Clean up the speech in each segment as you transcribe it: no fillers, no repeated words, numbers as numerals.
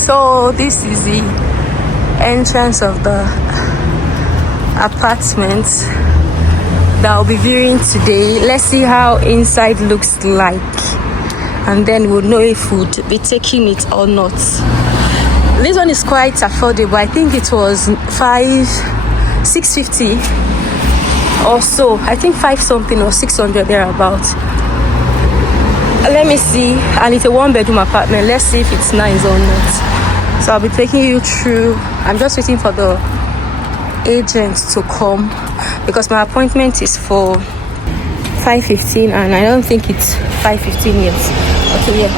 So this is the entrance of the apartment that I'll be viewing today. Let's see how inside looks like, and then we'll know if we'll be taking it or not. This one is quite affordable. I think it was $650 or so. I think 5 something or 600 thereabout. Let me see. And it's a 1-bedroom apartment. Let's see if it's nice or not. So I'll be taking you through. I'm just waiting for the agent to come because my appointment is for 5:15 and I don't think it's 5:15 yet. Okay, yeah.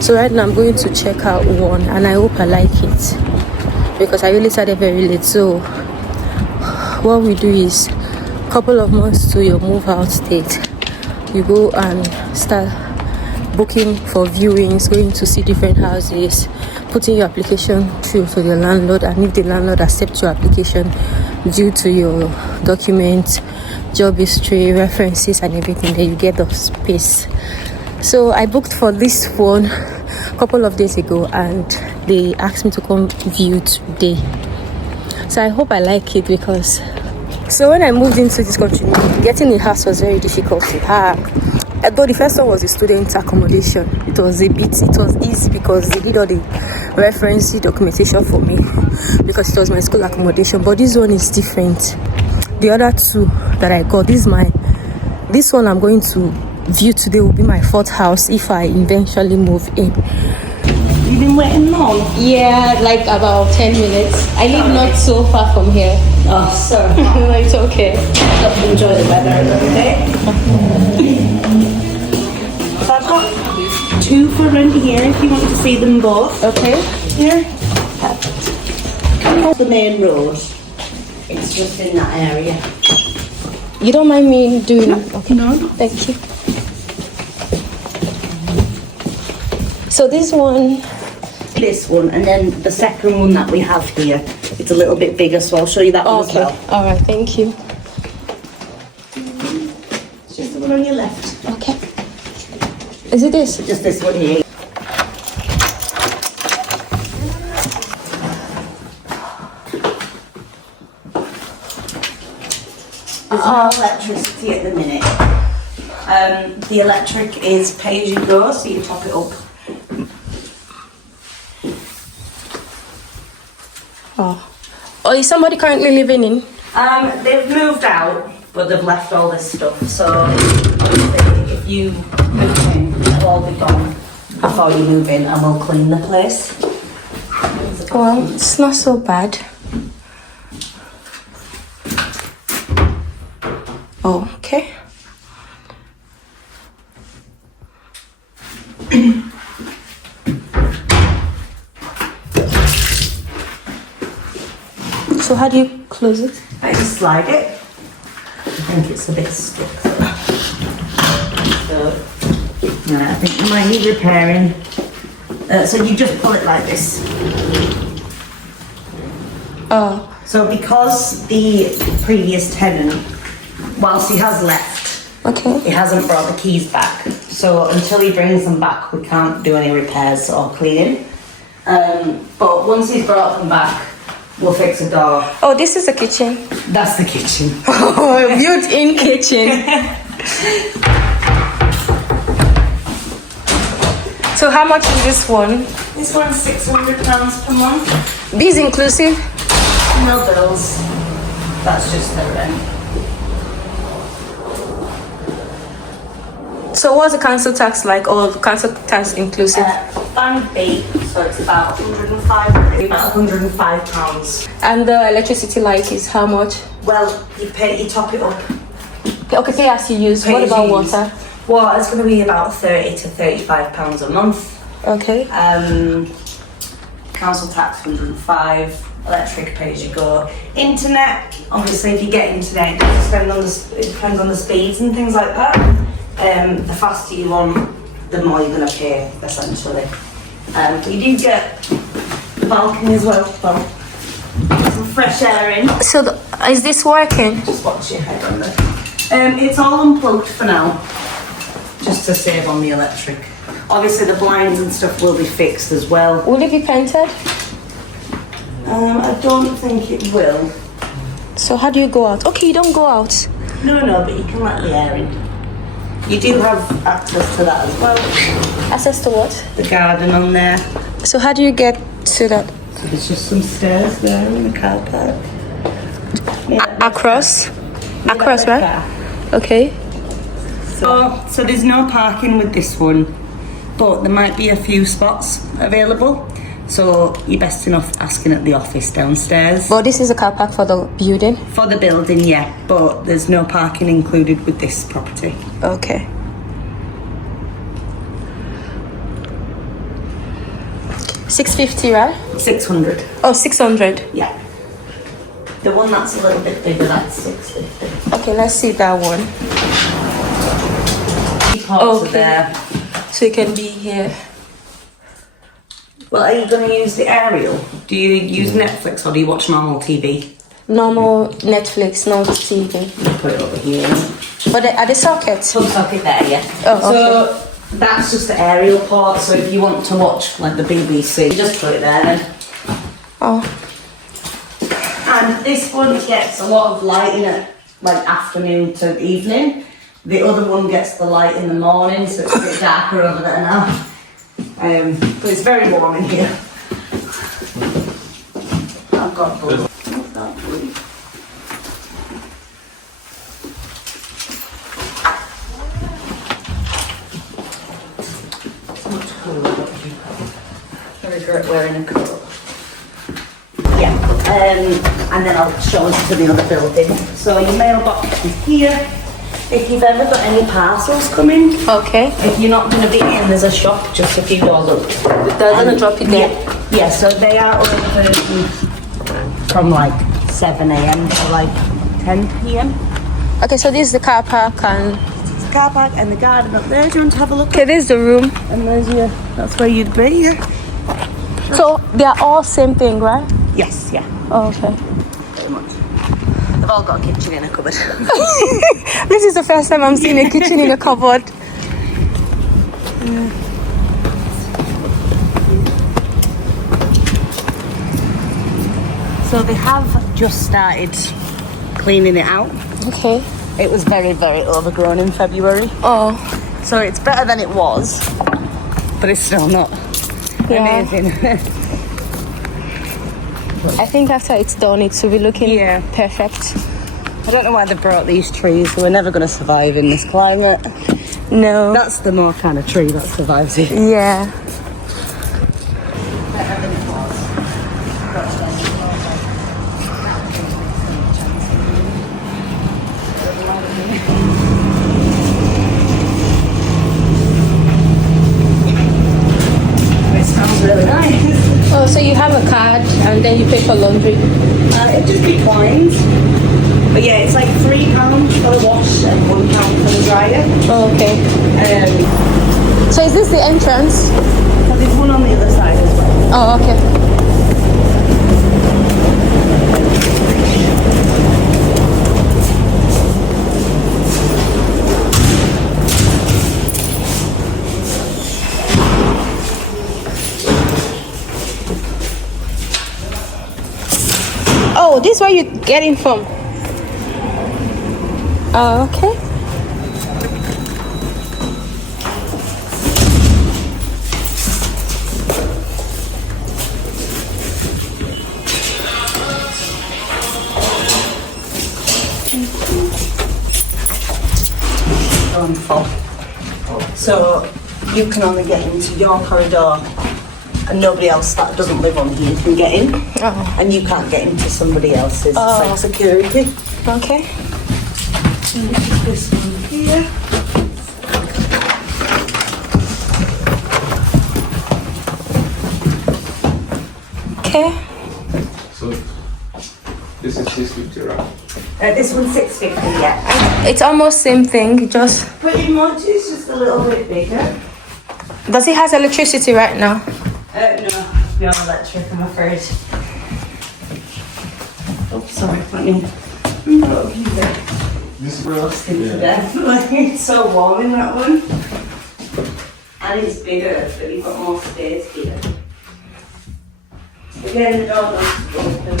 So right now I'm going to check out one and I hope I like it because I really started very late. So what we do is a couple of months to your move out date, you go and start booking for viewings, going to see different houses, putting your application through to your landlord, and if the landlord accepts your application due to your documents, job history, references and everything, then you get the space. So I booked for this one a couple of days ago and they asked me to come view today. So I hope I like it because when I moved into this country, getting a house was very difficult to have. Although the first one was a student accommodation, it was easy because they did all the reference documentation for me because it was my school accommodation. But this one is different. The other two that I got, this one I'm going to view today will be my 4th house if I eventually move in. You've been waiting long? Yeah, like about 10 minutes. I live not so far from here. Oh, sorry. No, it's okay. Enjoy the weather a little bit. So I've got 2 for rent here if you want to see them both. Okay. Here. Come off the main road. It's just in that area. You don't mind me doing? Okay. No. Thank you. So this one, and then the second one that we have here, it's a little bit bigger, so I'll show you that one as well. All right, thank you. It's just the one on your left. Okay. Is it this? Just this one here. There's no electricity at the minute. The electric is pay as you go, so you top it up. Oh, is somebody currently living in? They've moved out, but they've left all this stuff. So obviously, if you move in, it'll all be gone before you move in, and we'll clean the place. Well, it's not so bad. Oh, okay. So how do you close it? I just slide it. I think it's a bit stuck. So, I think you might need repairing. So you just pull it like this. Oh. So because the previous tenant, whilst he has left, Okay. he hasn't brought the keys back. So until he brings them back, we can't do any repairs or cleaning. But once he's brought them back, we'll fix a door. Oh, this is the kitchen. That's the kitchen. Oh, built-in kitchen. So how much is this one? This one's £600 per month. These inclusive? No bills. That's just the rent. So what's the council tax like, or the council tax inclusive? Bank B, so it's about £105. And the electricity like is how much? Well, you top it up. Okay, pay as you use. Pay What as about you use. water? Water's going to be about £30 to £35 a month. Okay. Council tax 105. Electric pay as you go. Internet, obviously, if you get internet, it depends on the speeds and things like that. The faster you want, the more you're going to pay, essentially. But you do get the balcony as well. Well, it's some fresh air in. So is this working? Just watch your head on there. It's all unplugged for now, just to save on the electric. Obviously the blinds and stuff will be fixed as well. Will it be painted? I don't think it will. So how do you go out? Okay, you don't go out. No, but you can let the air in. You do have access to that as well. Access to what? The garden on there. So how do you get to that? So there's just some stairs there in the car park. Across? Across, right? Okay. So there's no parking with this one, but there might be a few spots available. So you're best enough asking at the office downstairs. Well, this is a car park for the building? For the building, yeah, but there's no parking included with this property. Okay. $650, right? 600. Oh, 600. Yeah. The one that's a little bit bigger, that's 650. Okay, let's see that one. Parts are there. So you can be here. Well, are you going to use the aerial? Do you use Netflix or do you watch normal TV? Normal Netflix, not TV. Put it over here. But are the sockets? Plug socket there, yeah. Oh, so that's just the aerial part. So if you want to watch like the BBC, just put it there then. Oh. And this one gets a lot of light in it, like afternoon to evening. The other one gets the light in the morning, so it's a bit darker over there now. But it's very warm in here. I've got both. What's that, please? So much colour. I regret wearing a coat. Yeah, and then I'll show us to the other building. So your mailbox is here. If you've ever got any parcels coming, Okay. if you're not going to be in, there's a shop just a few doors up. They're going to drop it there? Yeah, so they are open from like 7 a.m. to like 10 p.m. Okay, so this is the car park and... It's the car park and the garden up there. Do you want to have a look? Okay, this is the room. And there's your, that's where you'd be, yeah. So they are all same thing, right? Yes, yeah, Oh, okay. very much. They've all got a kitchen in a cupboard. This is the first time I'm seeing a kitchen in a cupboard. So they have just started cleaning it out. Okay. It was very, very overgrown in February. Oh. So it's better than it was, but it's still not Yeah. amazing. I think after it's done, it will be looking Yeah. perfect. I don't know why they brought these trees. We're never going to survive in this climate. No. That's the more kind of tree that survives here. Yeah. It smells really nice. Oh, so you have a card and then you pay for laundry? It just declines. But yeah, it's like £3 for the wash and £1 for the dryer. Oh, okay. So is this the entrance? So there's one on the other side as well. Oh, okay. Oh, this is where you're getting from? Oh, okay. Going full. So you can only get into your corridor and nobody else that doesn't live on here can get in. Oh. And you can't get into somebody else's. Oh. It's like security. Okay. And this one here. Okay. So this is 650, right? This one's 650, yeah. It's almost same thing, just... Pretty much, it's just a little bit bigger. Does it have electricity right now? No, beyond electric, I'm afraid. Oh, sorry, let me unplug you there. This Roasting to death. Like, it's so warm in that one. And it's bigger, but you've got more space here. Again, the door does open.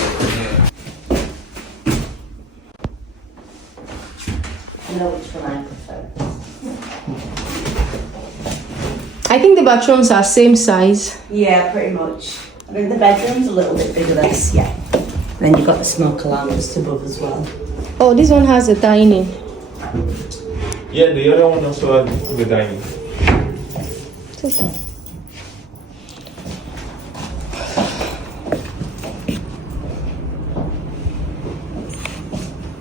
I know which one I prefer. I think the bathrooms are same size. Yeah, pretty much. I think the bedroom's a little bit bigger than this, yeah. Then you've got the smoke alarm just above as well. Oh, this one has a dining. Yeah, the other one also has the dining.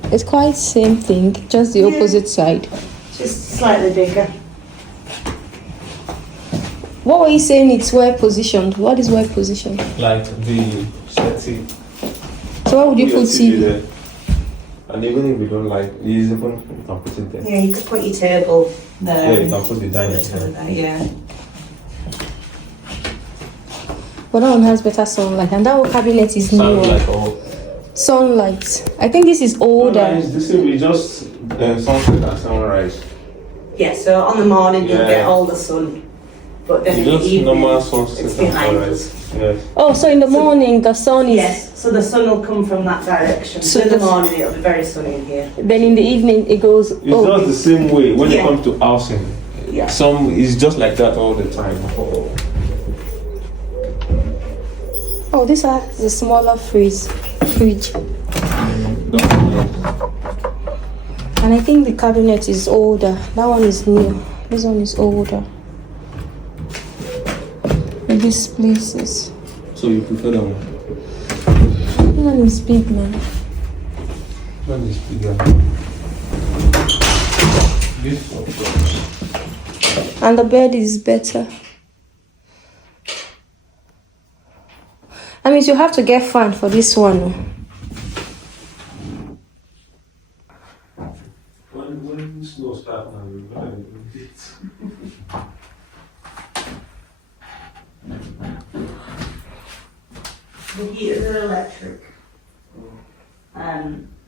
It's quite same thing, just the opposite side. Just slightly bigger. What were you saying? It's well positioned. What is well positioned? Like the settee. So where would you put TV? there. And even if you don't like, you can put it there. Yeah, you could put your table there. Yeah, you can put the dining there. Yeah. But that one has better sunlight, and that whole cabinet is Sound new. like all. Sunlight. I think this is older. No, this will be just sunset and sunrise. Yeah, so on the morning you Yeah. get all the sun. But then in the Just evening, normal sunset it's and behind sunrise. us. Yes. Oh, so in the morning the sun is. Yes, so the sun will come from that direction. So So in the the- morning it'll be very sunny in here. Then in the evening it goes. It's just the same way when Yeah. it comes to housing. Yeah. Some is just like that all the time. Oh, this has a smaller fridge. And I think the cabinet is older. That one is new. This one is older. And these places. So you prefer that one? This one is big, man. That is bigger. This one. And the bed is better. I mean, you have to get fan for this one. When snow starts now, we're gonna do it. The heaters are electric.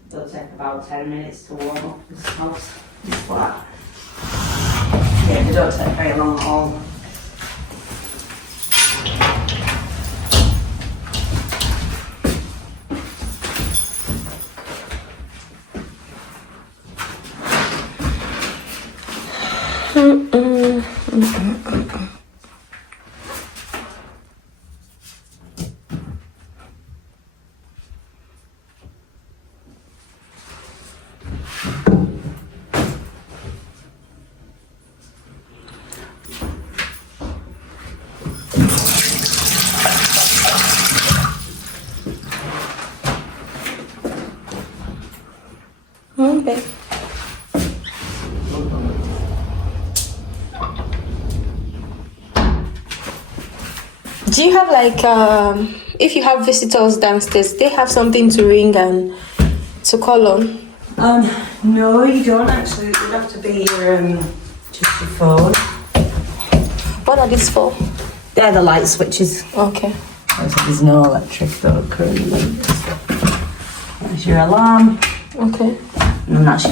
They'll take about 10 minutes to warm up this house, this flat. Yeah, they don't take very long at all. Okay. Do you have like if you have visitors downstairs, they have something to ring and to call on? No, you don't actually. It would have to be your just your phone. What are these for? They're the light switches. Okay. So there's no electric though currently. That's your alarm, Okay. and then that's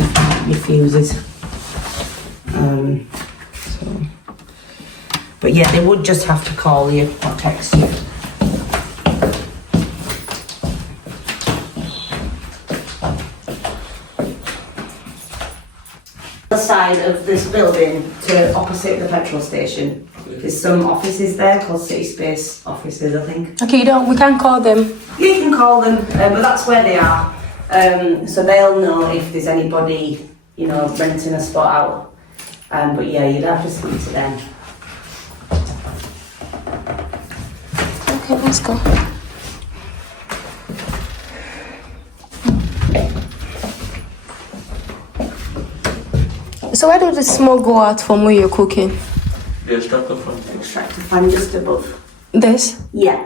your fuses. But yeah, they would just have to call you or text you. The side of this building to opposite the petrol station. There's some offices there called City Space offices, I think. Okay, we can't call them. You can call them, but that's where they are. So they'll know if there's anybody, renting a spot out. But yeah, you'd have to speak to them. Okay, let's go. So where does the smoke go out from where you're cooking? The extractor fan. Extractor fan just above. This? Yeah.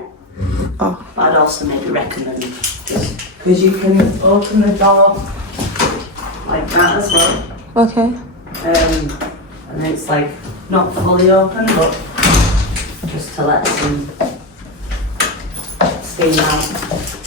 Oh. But I'd also maybe recommend just because you can open the door like that as well. Okay. And then it's like not fully open, but just to let some steam out.